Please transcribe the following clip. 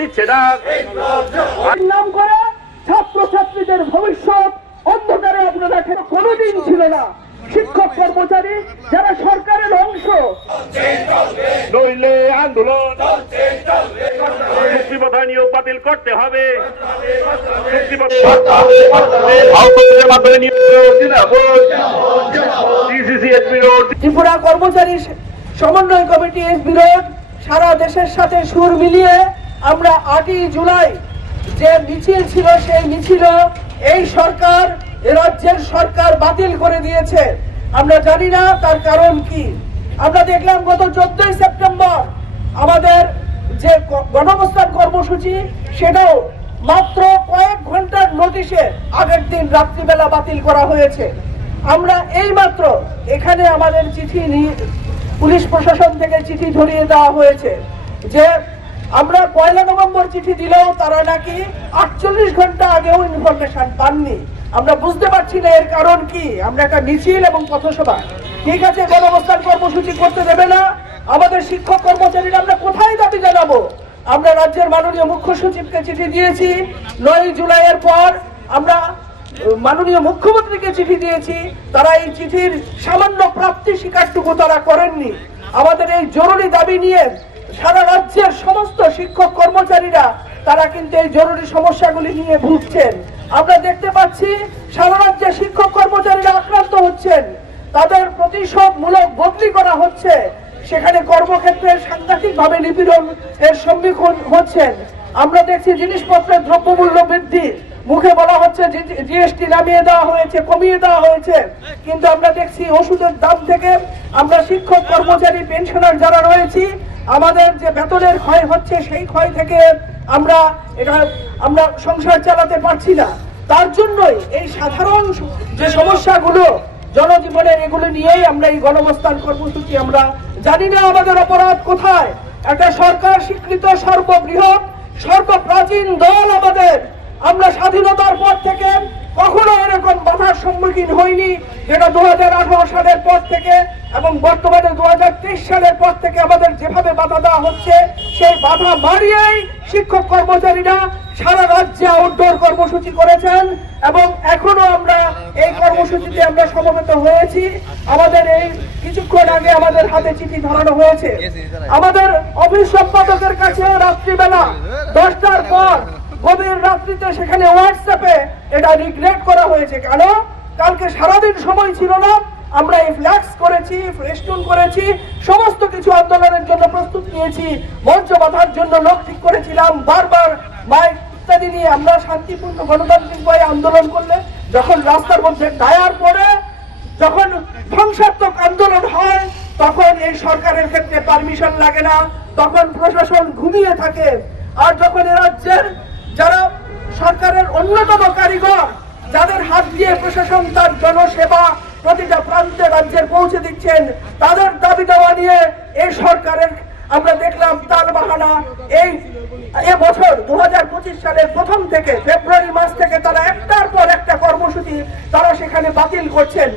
দিচ্ছে না। নাম করে ছাত্রছাত্রীদের ভবিষ্যৎ অন্ধকারে আপনারা কোনোদিন ছিল না। শিক্ষক কর্মচারী যারা সরকারের অংশ। নইলে আন্দোলন। নিয়োগ বাতিল করতে হবে। ত্রিপুরা কর্মচারী সমন্বয় কমিটি বিরোধ সারা দেশের সাথে সুর মিলিয়ে আমরা আটই জুলাই যে মিছিল ছিল, সেই মিছিল এই সরকার রাজ্যের সরকার বাতিল করে দিয়েছে। আমরা জানি না তার কারণ কি। আমরা দেখলাম গত চোদ্দই সেপ্টেম্বর আমাদের যে গণঅবস্থান কর্মসূচি, সেটাও মাত্র কয়েক ঘণ্টার নোটিশে আগের দিন রাত্রিবেলা বাতিল করা হয়েছে। আমরা এই মাত্র এখানে আমাদের চিঠি পুলিশ প্রশাসন থেকে চিঠি ধরিয়ে দেওয়া হয়েছে যে আমরা পয়লা নভেম্বর চিঠি দিলেও তারা নাকি আটচল্লিশ ঘণ্টা আগেও ইনফরমেশন পাননি। আমরা বুঝতে পারছি না এর কারণ কি। আমরা একটা মিছিল এবং পথসভা। ঠিক আছে গণঅবস্থান কর্মসূচি করতে দেবে না। আমাদের শিক্ষক কর্মচারীরা আমরা কোথায় দাবি জানাব? আমরা রাজ্যের মাননীয় মুখ্য সচিবকে চিঠি দিয়েছি। নয় জুলাইয়ের পর আমরা মাননীয় মুখ্যমন্ত্রীকে চিঠি দিয়েছি। তারা এই চিঠির সামান্য প্রাপ্তি স্বীকারটুকু তারা করেননি। আমাদের এই জরুরি দাবি নিয়ে সারা রাজ্যের সমস্ত শিক্ষক কর্মচারীরা, তারা কিন্তু এই জরুরি সমস্যাগুলি নিয়ে ভুগছেন। আমরা দেখতে পাচ্ছি, সারা রাজ্যে শিক্ষক কর্মচারীরা আক্রান্ত হচ্ছেন। তাদের প্রতিশোধমূলক বদলি করা হচ্ছে। সেখানে কর্মক্ষেত্রে সাংঘাতিক ভাবে নিপীড়ন এর সম্মুখীন হচ্ছেন। আমরা দেখছি জিনিসপত্রের দ্রব্যমূল্য বৃদ্ধি। মুখে বলা হচ্ছে জিএসটি নামিয়ে দেওয়া হয়েছে, কমিয়ে দেওয়া হয়েছে। কিন্তু আমরা দেখছি ওষুধের দাম থেকে আমরা শিক্ষক কর্মচারী, পেনশনার যারা রয়েছি আমাদের যে বেতনের ক্ষয় হচ্ছে, সেই ক্ষয় থেকে আমরা এটা, আমরা সংসার চালাতে পারছি না। তার জন্যই এই সাধারণ যে সমস্যাগুলো জনজীবনের, এগুলো নিয়েই আমরা এই গণবস্থান কর্মসূচি, আমরা জানি না আমাদের অপরাধ কোথায়। একটা সরকার স্বীকৃত সর্ববৃহৎ, সর্বপ্রাচীন দল আমাদের। আমরা স্বাধীনতার পর থেকে কখনো এরকম সম্মুখীন হইনি যেটা দু হাজার আঠারো সালের পর থেকে এবং বর্তমানে দু সালের পর থেকে আমাদের যেভাবে বাধা দেওয়া হচ্ছে, সেই বাধা মারিয়েই শিক্ষক কর্মচারীরা সারা রাজ্যে আউটডোর কর্মসূচি করেছেন এবং এখনও আমরা এই কর্মসূচিতে আমরা সমবেত হয়েছি। আমাদের এই কিছুক্ষণ আগে আমাদের হাতে চিঠি ধরানো হয়েছে। আমাদের অফিস সম্পাদকের কাছে রাত্রিবেলা দশটার পর গভীর রাত্রিতে সেখানে হোয়াটসঅ্যাপে এটা রিগ্রেট করা হয়েছে। কেন? কালকে সারাদিন সময় ছিল না। আমরা এই ফ্ল্যাক্স করেছি ফেস্টুন করেছি, সমস্ত কিছু আন্দোলনের জন্য প্রস্তুত নিয়েছি। মঞ্চ বাঁধার জন্য লোক ঠিক করেছিলাম। বারবার মাইক ইত্যাদি নিয়ে আমরা শান্তিপূর্ণ গণতান্ত্রিক ভাবে আন্দোলন করলে, যখন রাস্তার মধ্যে টায়ার পড়ে, যখন ধ্বংসাত্মক আন্দোলন হয়, তখন এই সরকারের ক্ষেত্রে পারমিশন লাগে না। তখন প্রশাসন ঘুমিয়ে থাকে। আর যখন এ রাজ্যের অন্যতম কারিগর যাদের হাত দিয়ে প্রশাসন তার জনসেবা প্রতিটা প্রান্তে রাজ্যের পৌঁছে দিচ্ছেন, তাদের দাবি দেওয়া নিয়ে এই সরকারের আমরা দেখলাম তাল বাহানা। এই এবছর দু হাজার পঁচিশ সালের প্রথম থেকে ফেব্রুয়ারি মাস থেকে তারা একটার পর একটা কর্মসূচি তারা সেখানে বাতিল করছেন।